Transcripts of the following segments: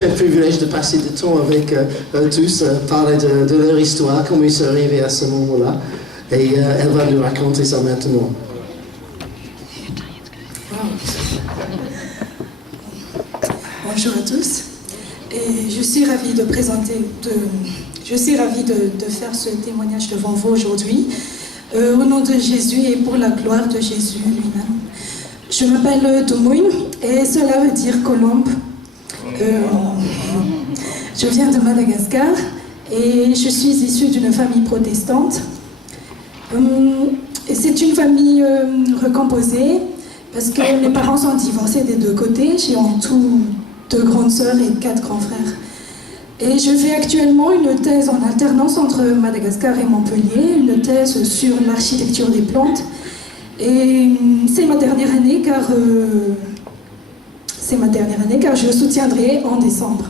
le privilège de passer du temps avec tous, parler de leur histoire, comment ils sont arrivés à ce moment-là. Et elle va nous raconter ça maintenant. Bonjour à tous. Et je suis ravie de faire ce témoignage devant vous aujourd'hui, au nom de Jésus et pour la gloire de Jésus lui-même. Je m'appelle Tomoun et cela veut dire colombe. Je viens de Madagascar et je suis issue d'une famille protestante. C'est une famille recomposée parce que mes parents sont divorcés des deux côtés. J'ai en tout 2 grandes sœurs et 4 grands frères. Et je fais actuellement une thèse en alternance entre Madagascar et Montpellier, une thèse sur l'architecture des plantes. Et c'est ma dernière année car je soutiendrai en décembre.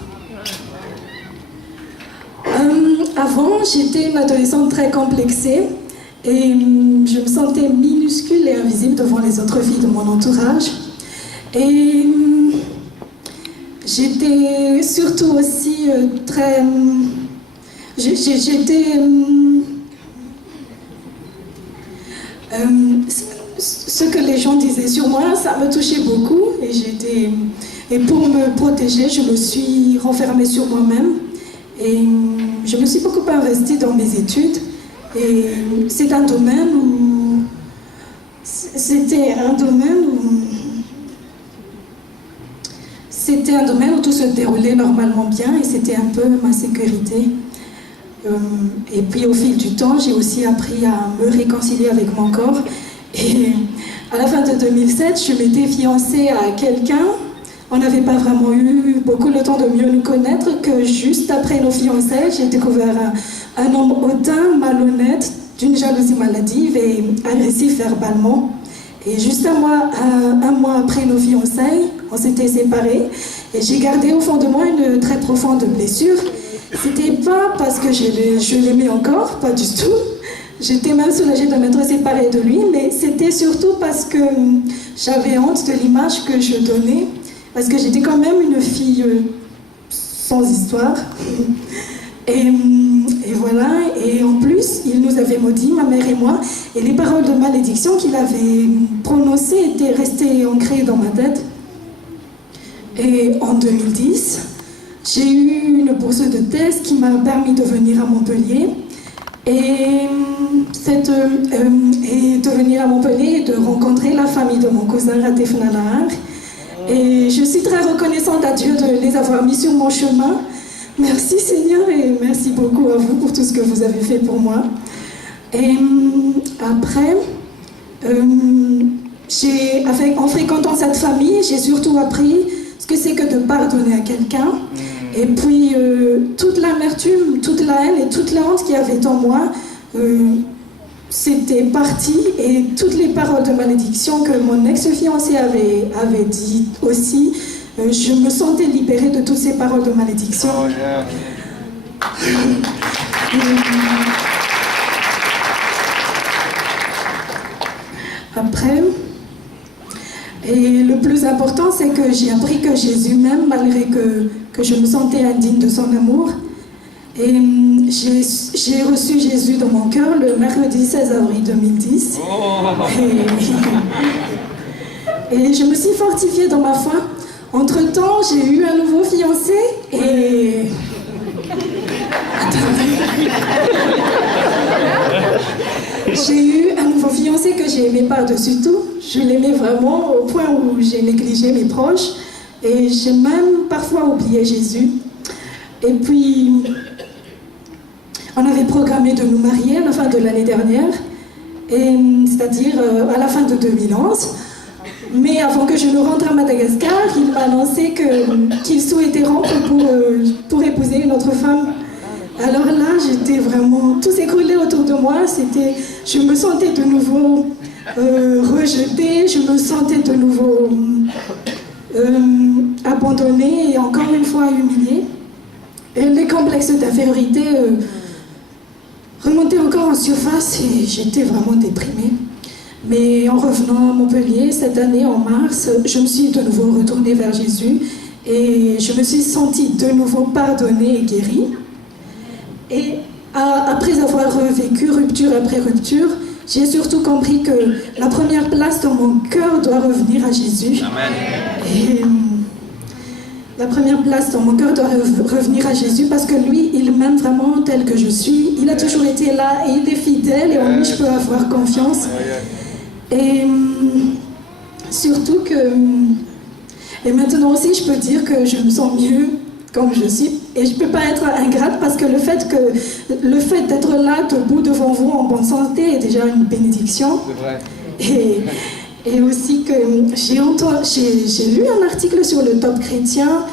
Avant, j'étais une adolescente très complexée et je me sentais minuscule et invisible devant les autres filles de mon entourage. Et j'étais surtout aussi très... ce que les gens disaient sur moi, ça me touchait beaucoup et pour me protéger, je me suis renfermée sur moi-même et je me suis beaucoup investie dans mes études et c'était un domaine où tout se déroulait normalement bien et c'était un peu ma sécurité. Et puis au fil du temps, j'ai aussi appris à me réconcilier avec mon corps. Et à la fin de 2007, je m'étais fiancée à quelqu'un. On n'avait pas vraiment eu beaucoup le temps de mieux nous connaître que juste après nos fiançailles, j'ai découvert un homme hautain, malhonnête, d'une jalousie maladive et agressif verbalement. Et juste un mois après nos fiançailles, on s'était séparés et j'ai gardé au fond de moi une très profonde blessure. C'était pas parce que je l'aimais encore, pas du tout. J'étais même soulagée de m'être séparée de lui, mais c'était surtout parce que j'avais honte de l'image que je donnais, parce que j'étais quand même une fille sans histoire. Et voilà, et en plus, il nous avait maudits, ma mère et moi, et les paroles de malédiction qu'il avait prononcées étaient restées ancrées dans ma tête. Et en 2010, j'ai eu une bourse de thèse qui m'a permis de venir à Montpellier. Et de venir à Montpellier et de rencontrer la famille de mon cousin Ratef Nalahar. Et je suis très reconnaissante à Dieu de les avoir mis sur mon chemin. Merci Seigneur et merci beaucoup à vous pour tout ce que vous avez fait pour moi. Et après, en fréquentant cette famille, j'ai surtout appris ce que c'est que de pardonner à quelqu'un. Et puis, toute l'amertume, toute la haine et toute la honte qu'il y avait en moi, c'était parti. Et toutes les paroles de malédiction que mon ex-fiancé avait dit aussi, je me sentais libérée de toutes ces paroles de malédiction. Oh, yeah. Après... Et le plus important, c'est que j'ai appris que Jésus m'aime malgré que je me sentais indigne de son amour. Et j'ai reçu Jésus dans mon cœur le mercredi 16 avril 2010. Et je me suis fortifiée dans ma foi. Entre-temps, j'ai eu un nouveau fiancé et... J'ai eu un nouveau fiancé que j'ai aimé par-dessus tout. Je l'aimais vraiment au point où j'ai négligé mes proches. Et j'ai même parfois oublié Jésus. Et puis, on avait programmé de nous marier à la fin de l'année dernière. C'est-à-dire à la fin de 2011. Mais avant que je ne rentre à Madagascar, il m'a annoncé qu'il souhaitait rompre pour épouser une autre femme. Alors là, j'étais vraiment... Tout s'écroulait autour de moi. Je me sentais de nouveau rejetée. Je me sentais de nouveau abandonnée et encore une fois humiliée. Et les complexes d'infériorité remontaient encore en surface et j'étais vraiment déprimée. Mais en revenant à Montpellier, cette année, en mars, je me suis de nouveau retournée vers Jésus Et je me suis sentie de nouveau pardonnée et guérie. Et après avoir vécu rupture après rupture, j'ai surtout compris que la première place dans mon cœur doit revenir à Jésus. Amen. Et la première place dans mon cœur doit revenir à Jésus parce que lui, il m'aime vraiment tel que je suis. Il a toujours été là et il est fidèle et en lui, je peux avoir confiance. Et surtout que... Et maintenant aussi, je peux dire que je me sens mieux comme je suis. Et je ne peux pas être ingrate parce que le fait d'être là, debout devant vous en bonne santé est déjà une bénédiction. C'est vrai. Et aussi que j'ai lu un article sur le Top Chrétien.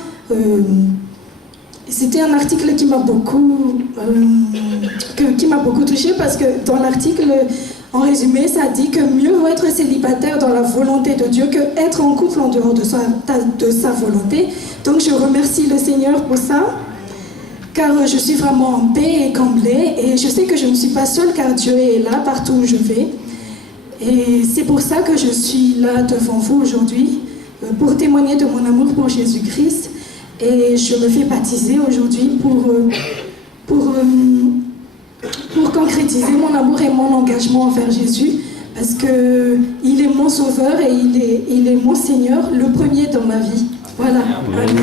C'était un article qui m'a beaucoup touchée parce que dans l'article, en résumé, ça dit que mieux vaut être célibataire dans la volonté de Dieu que être en couple en dehors de sa volonté. Donc je remercie le Seigneur pour ça, car je suis vraiment en paix et comblée et je sais que je ne suis pas seule car Dieu est là partout où je vais. Et c'est pour ça que je suis là devant vous aujourd'hui, pour témoigner de mon amour pour Jésus-Christ. Et je me fais baptiser aujourd'hui pour concrétiser mon amour et mon engagement envers Jésus, parce qu'il est mon sauveur et il est mon Seigneur, le premier dans ma vie. Voilà. Amen.